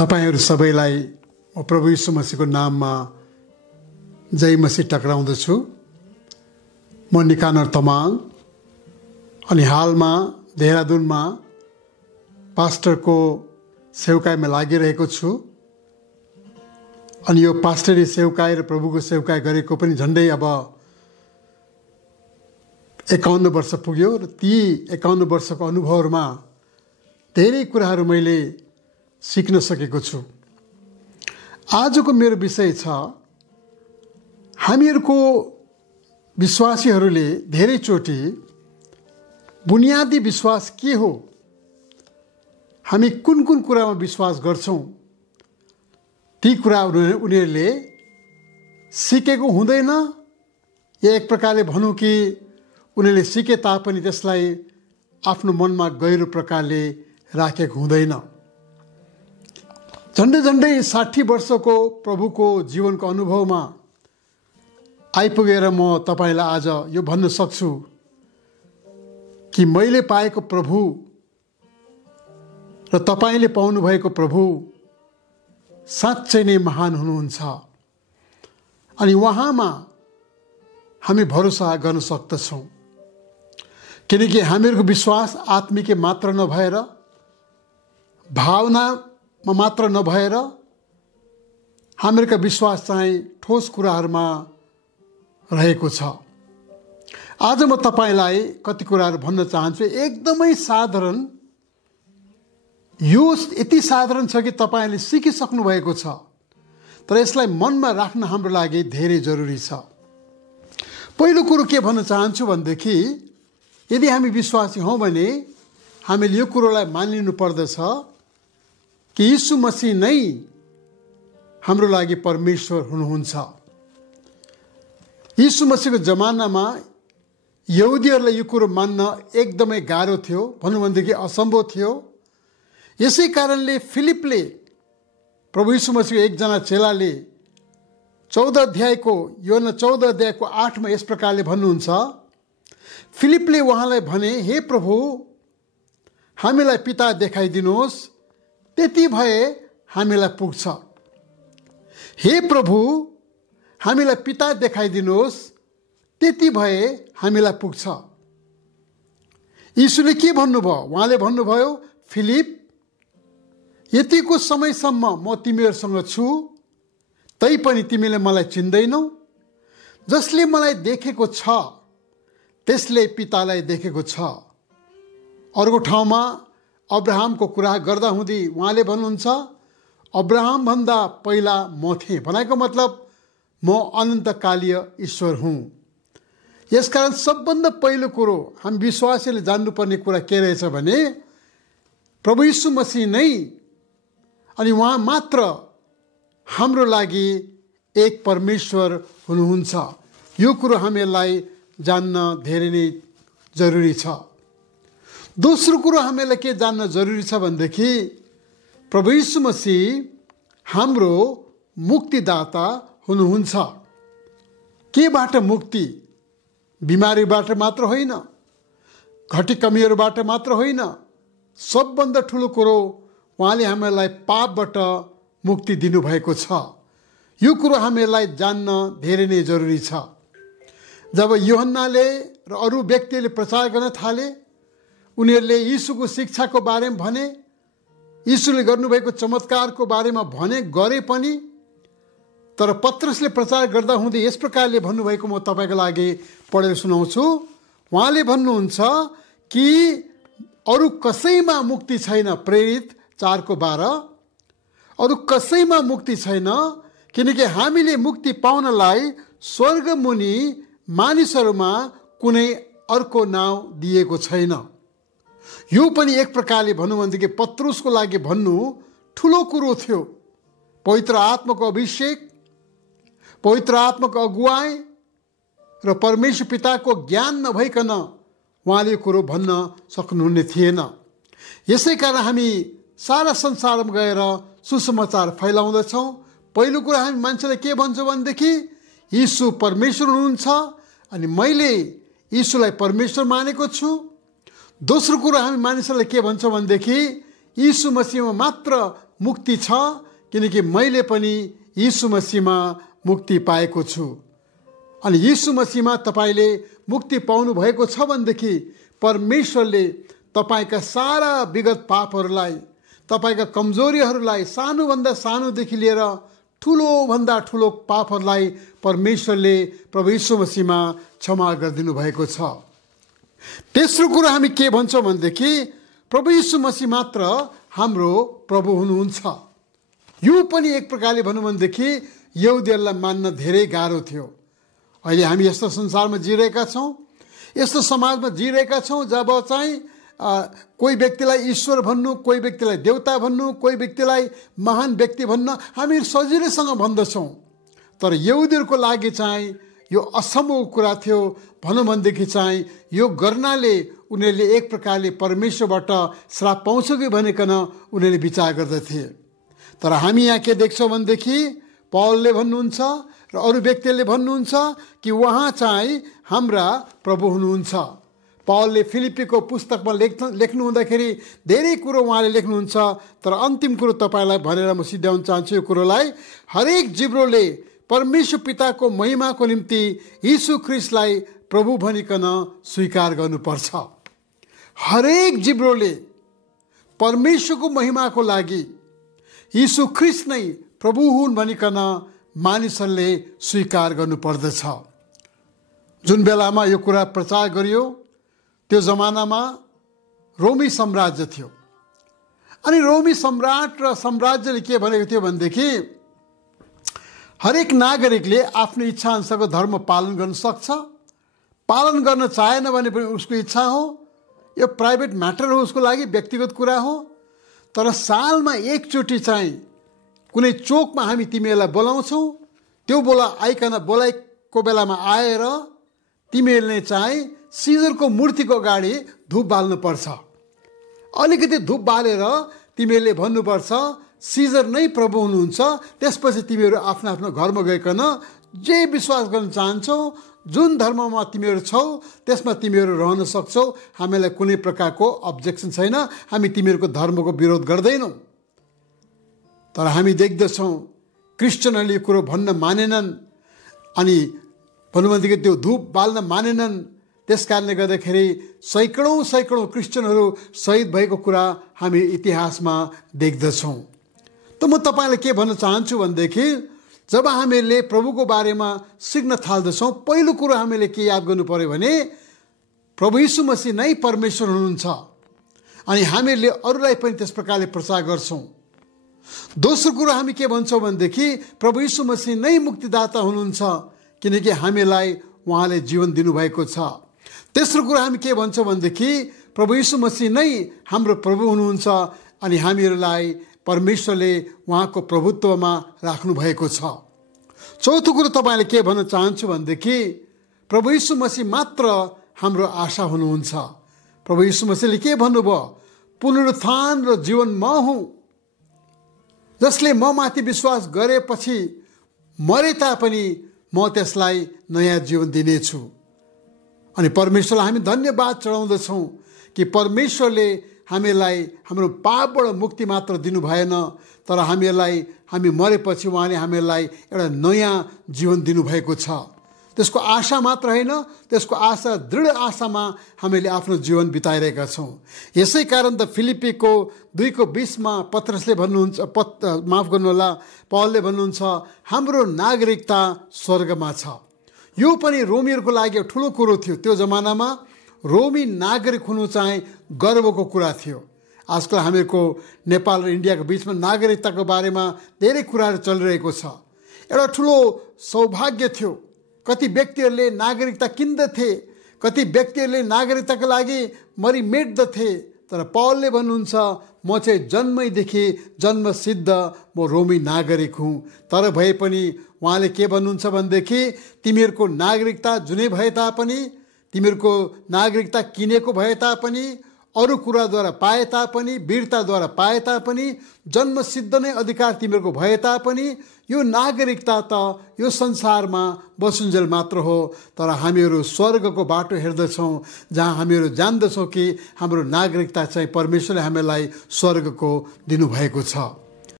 तपाईहरु सबैलाई म प्रभु यीशु मसीहको नाममा जय मसीह टक्राउँदछु। म निकानर तमाङ अनि हालमा देहरादूनमा पास्टरको सेवकाईमा लागिरहेको छु। अनि यो पास्टरी सेवकाई र प्रभुको सेवकाई गरेको पनि झन्डै अब 51 वर्ष पुग्यो र ती 51 वर्षको अनुभवहरुमा धेरै कुराहरु मैले सिक्न सकेको छु। आजको मेरो विषय छ, हामीहरुको विश्वासीहरुले धेरै चोटी बुनियादी विश्वास के हो, हामी कुन कुन कुरामा विश्वास गर्छौं, ती कुरा उनीहरुले सिकेको हुँदैन या एक प्रकारले भनौं कि उनीहरुले सिके तापनि त्यसलाई आफ्नो मनमा गहिरो प्रकारले राखेको हुँदैन। झन्डै 60 वर्षको प्रभुको जीवनको अनुभवमा आइपुगेर म तपाईलाई आज यो भन्न सक्छु कि मैले पाएको प्रभु र तपाईले पाउनु भएको प्रभु साँच्चै नै महान हुनुहुन्छ अनि उहाँमा हामी भरोसा गर्न सक्दछौं। किनकि हामीहरूको विश्वास आत्मिक मात्र नभएर, भावनामा मात्र नभएर, हामीहरूको विश्वास चाहिँ ठोस कुराहरुमा रहेको छ। आज म तपाईलाई कति कुराहरु भन्न चाहन्छु। एकदमै साधारण, यो यति साधारण छ कि तपाईले सिकिसक्नु भएको छ, तर यसलाई मनमा राख्न हाम्रो लागि धेरै जरुरी छ। पहिलो कुरो के भन्न चाहन्छु भन्देखि, यदि हामी विश्वासी हौं भने हामीले यो कुरोलाई मानिलिनु पर्दछ कि यीशु मसीह नै हाम्रो लागि परमेश्वर हुनुहुन्छ। यीशु मसीहको जमानामा यहुदीहरुलाई यो कुरो मान्न एकदमै गाह्रो थियो, भनौं भनेदेखि असम्भव थियो। यसै कारणले फिलिपले, प्रभु यीशु मसीहको एकजना चेलाले 14 अध्यायको 8 मा यस प्रकारले भन्नुहुन्छ। फिलिपले उहाँलाई भने, हे प्रभु, हामीलाई पिता देखाइदिनुहोस्, त्यति भए हामीलाई पुग्छ। हे प्रभु, हामीलाई पिता देखाइदिनुहोस्, त्यति भए हामीलाई पुग्छ। यीशुले के भन्नुभयो? उहाँले भन्नुभयो, फिलिप, यतिको समयसम्म म तिमीहरुसँग छु, तैपनि तिमीले मलाई चिन्दैनौ। जसले मलाई देखेको छ त्यसले पितालाई देखेको छ। अर्को ठाउँमा अब्राहमको कुरा गर्दा हुँदै उहाँले भन्नुहुन्छ, अब्राहम भन्दा पहिला म थिएँ। भनेको मतलब म अनन्तकालीय ईश्वर हुँ। यसकारण सबभन्दा पहिलो कुरो हामी विश्वासीले जान्नुपर्ने कुरा के रहेछ भने, प्रभु यीशु मसीह नै अनि उहाँ मात्र हाम्रो लागि एक परमेश्वर हुनुहुन्छ। यो कुरो हामीलाई जान्न धेरै नै जरुरी छ। दोस्रो कुरो हामीलाई के जान्न जरुरी छ भन्देखि, प्रभु यीशु मसीह हाम्रो मुक्तिदाता हुनुहुन्छ। केबाट मुक्ति? बिमारीबाट मात्र होइन, घटी कमीहरुबाट मात्र होइन, सबभन्दा ठूलो कुरो उहाँले हामीलाई पापबाट मुक्ति दिनुभएको छ। यो कुरो हामीलाई जान्न धेरै नै जरुरी छ। जब यूहन्नाले र अरू व्यक्तिले प्रचार गर्न थाले, उनीहरूले यीशुको शिक्षाको बारेमा भने, यीशुले गर्नुभएको चमत्कारको बारेमा गरे पनि, तर पत्रसले प्रचार गर्दा हुँदै यस प्रकारले भन्नुभएको म तपाईको लागि पढेर सुनाउँछु। उहाँले भन्नुहुन्छ कि अरू कसैमा मुक्ति छैन, प्रेरित 4:12, अरू कसैमा मुक्ति छैन, किनकि हामीले मुक्ति पाउनलाई स्वर्ग मुनि मानिसहरुमा कुनै अर्को नाउँ दिएको छैन। यो पनि एक प्रकारले भन्नु भनेदेखि पत्रुसको लागि भन्नु ठूलो कुरो थियो। पवित्र आत्माको अभिषेक, पवित्र आत्माको अगुवाई र परमेश्वर पिताको ज्ञान नभइकन उहाँले कुरो भन्न सक्नुहुने थिएन। यसै कारण हामी सारा संसारमा गएर सुसमाचार फैलाउँदछौं। पहिलो कुरा हामी मान्छेलाई के भन्छौं भनेदेखि यीशु परमेश्वर हुनुहुन्छ अनि मैले यीशुलाई परमेश्वर मानेको छु। दोस्रो कुरा हामी मानिसहरूलाई के भन्छौं भनेदेखि यीशु मसीहमा मात्र मुक्ति छ, किनकि मैले पनि यीशु मसीहमा मुक्ति पाएको छु। अनि यीशु मसीहमा तपाईले मुक्ति पाउनु भएको छ भनेदेखि परमेश्वरले तपाईका सारा विगत पापहरूलाई, तपाईका कमजोरीहरूलाई, सानोभन्दा सानोदेखि लिएर ठुलोभन्दा ठुलो पापहरूलाई परमेश्वरले प्रभु यीशु मसीहमा क्षमा गरिदिनु भएको छ। तेस्रो कुरो हामी के भन्छौँ भनेदेखि प्रभु यीशु मसीह मात्र हाम्रो प्रभु हुनुहुन्छ। यो पनि एक प्रकारले भनौँ भनेदेखि यहुदीहरूलाई मान्न धेरै गाह्रो थियो। अहिले हामी यस्तो संसारमा जिरहेका छौँ, यस्तो समाजमा जिरहेका छौँ जब चाहिँ कोही व्यक्तिलाई ईश्वर भन्नु, कोही व्यक्तिलाई देवता भन्नु, कोही व्यक्तिलाई महान व्यक्ति भन्न हामी सजिलैसँग भन्दछौँ। तर यहुदीहरूको लागि चाहिँ यो असम्भव कुरा थियो। भनौँ भनेदेखि चाहिँ यो गर्नाले उनीहरूले एक प्रकारले परमेश्वरबाट श्राप पाउँछ कि भनेकन उनीहरूले विचार गर्दथे। तर हामी यहाँ के देख्छौँ भनेदेखि पौलले भन्नुहुन्छ र अरू व्यक्तिहरूले भन्नुहुन्छ कि उहाँ चाहिँ हाम्रा प्रभु हुनुहुन्छ। पौलले फिलिप्पीको पुस्तकमा लेख्नु हुँदाखेरि धेरै कुरो उहाँले लेख्नुहुन्छ। तर अन्तिम कुरो तपाईँलाई भनेर म सिद्ध्याउन चाहन्छु यो कुरोलाई, हरेक जिब्रोले परमेश्वर पिताको महिमाको निम्ति यीशु ख्रिस्टलाई प्रभु भनिकन स्वीकार गर्नुपर्छ। हरेक जिब्रोले परमेश्वरको महिमाको लागि यीशु ख्रिस्ट नै प्रभु हुन् भनिकन मानिसहरूले स्वीकार गर्नुपर्दछ। जुन बेलामा यो कुरा प्रचार गरियो त्यो जमानामा रोमी साम्राज्य थियो। अनि रोमी सम्राट र साम्राज्यले के भनेको थियो भनेदेखि हरेक नागरिकले आफ्नो इच्छा अनुसारको धर्म पालन गर्न सक्छ। पालन गर्न चाहेन भने पनि उसको इच्छा हो, यो प्राइभेट म्याटर हो, उसको लागि व्यक्तिगत कुरा हो। तर सालमा एकचोटि चाहिँ कुनै चोकमा हामी तिमीहरूलाई बोलाउँछौँ, त्यो बोलाएको बेलामा आएर तिमीहरूले चाहिँ सिजरको मूर्तिको अगाडि धूप बाल्नुपर्छ। अलिकति धूप बालेर तिमीहरूले भन्नुपर्छ सिजर नै प्रभु हुनुहुन्छ। त्यसपछि तिमीहरू आफ्नो आफ्नो घरमा गइकन जे विश्वास गर्न चाहन्छौ, जुन धर्ममा तिमीहरू छौ त्यसमा तिमीहरू रहन सक्छौ। हामीलाई कुनै प्रकारको अब्जेक्सन छैन, हामी तिमीहरूको धर्मको विरोध गर्दैनौँ। तर हामी देख्दछौँ क्रिस्चियनहरूले यो कुरो भन्न मानेनन्। अनि भनौँ भनेदेखि त्यो धूप बाल्न मानेनन्। त्यस कारणले गर्दाखेरि सैकडौँ क्रिस्चियनहरू शहीद भएको कुरा हामी इतिहासमा देख्दछौँ। त म तपाईँलाई के भन्न चाहन्छु भनेदेखि जब हामीले प्रभुको बारेमा सिक्न थाल्दछौँ, पहिलो कुरो हामीले के याद गर्नु पर्यो भने प्रभु यीशु मसीह नै परमेश्वर हुनुहुन्छ। अनि हामीले अरूलाई पनि त्यस प्रकारले प्रचार गर्छौँ। दोस्रो कुरो हामी के भन्छौँ भनेदेखि प्रभु यीशु मसीह नै मुक्तिदाता हुनुहुन्छ, किनकि हामीलाई उहाँले जीवन दिनुभएको छ। तेस्रो कुरो हामी के भन्छौँ भनेदेखि प्रभु यीशु मसीह नै हाम्रो प्रभु हुनुहुन्छ अनि हामीहरूलाई परमेश्वरले उहाँको प्रभुत्वमा राख्नु भएको छ। चौथो कुरो तपाईँले के भन्न चाहन्छु भनेदेखि प्रभु यीशु मसीह मात्र हाम्रो आशा हुनुहुन्छ। प्रभु यीशु मसीहले के भन्नुभयो, पुनरुत्थान र जीवन म हुँ, जसले म माथि विश्वास गरेपछि मरे तापनि म त्यसलाई नयाँ जीवन दिनेछु। अनि परमेश्वरलाई हामी धन्यवाद चढाउँदछौँ कि परमेश्वरले हामीलाई हाम्रो पापबाट मुक्ति मात्र दिनु भएन, तर हामी मरेपछि उहाँले हामीलाई एउटा नयाँ जीवन दिनुभएको छ। त्यसको आशा मात्र होइन, त्यसको आशा दृढ आशामा हामीले आफ्नो जीवन बिताइरहेका छौँ। यसै कारण त फिलिप्पीको 2:20 पत्रसले भन्नुहुन्छ, माफ गर्नुहोला, पौलले भन्नुहुन्छ हाम्रो नागरिकता स्वर्गमा छ। यो पनि रोमीहरूको लागि ठुलो कुरो थियो। त्यो जमानामा रोमी नागरिक हुनु चाहिँ गर्वको कुरा थियो। आजकल हामीहरूको नेपाल र इन्डियाको बिचमा नागरिकताको बारेमा धेरै कुराहरू चलिरहेको छ। एउटा ठुलो सौभाग्य थियो। कति व्यक्तिहरूले नागरिकता किन्दथे, कति व्यक्तिहरूले नागरिकताको लागि मरिमेट्दथे। तर पौलले भन्नुहुन्छ म चाहिँ जन्मैदेखि जन्मसिद्ध म रोमी नागरिक हुँ। तर भए पनि उहाँले के भन्नुहुन्छ भनेदेखि तिमीहरूको नागरिकता जुनै भए तापनि, तिमीहरूको नागरिकता किनेको भए तापनि, अरू कुराद्वारा पाए तापनि, वीरताद्वारा पाए तापनि, जन्मसिद्ध नै अधिकार तिमीहरूको भए तापनि यो नागरिकता त यो संसारमा बसुन्जेल मात्र हो। तर हामीहरू स्वर्गको बाटो हेर्दछौँ जहाँ हामीहरू जान्दछौँ कि हाम्रो नागरिकता चाहिँ परमेश्वरले हामीलाई स्वर्गको दिनुभएको छ।